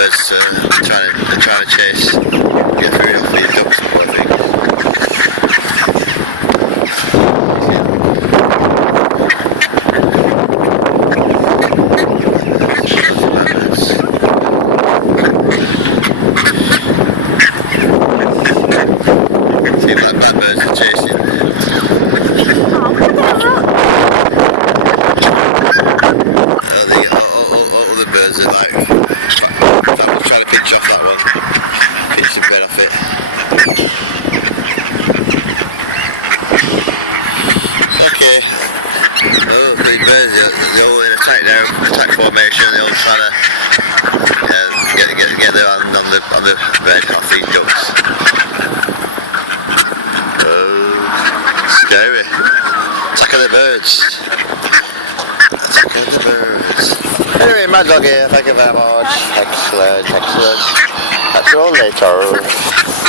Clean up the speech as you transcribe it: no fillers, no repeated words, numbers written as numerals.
birds trying to chase, get food off these ducks, I think. Seems like blackbirds are chasing. All the birds are like, I'm trying to pinch off that one, pinch the bread off it. Okay, oh, these birds, they're all in attack formation, they're all trying to get their hand on the bread off these ducks. Oh, scary. Attack of the birds. Attack of the birds. Anyway, Mad Dog here, thank you very much. Excellent. Catch you all later.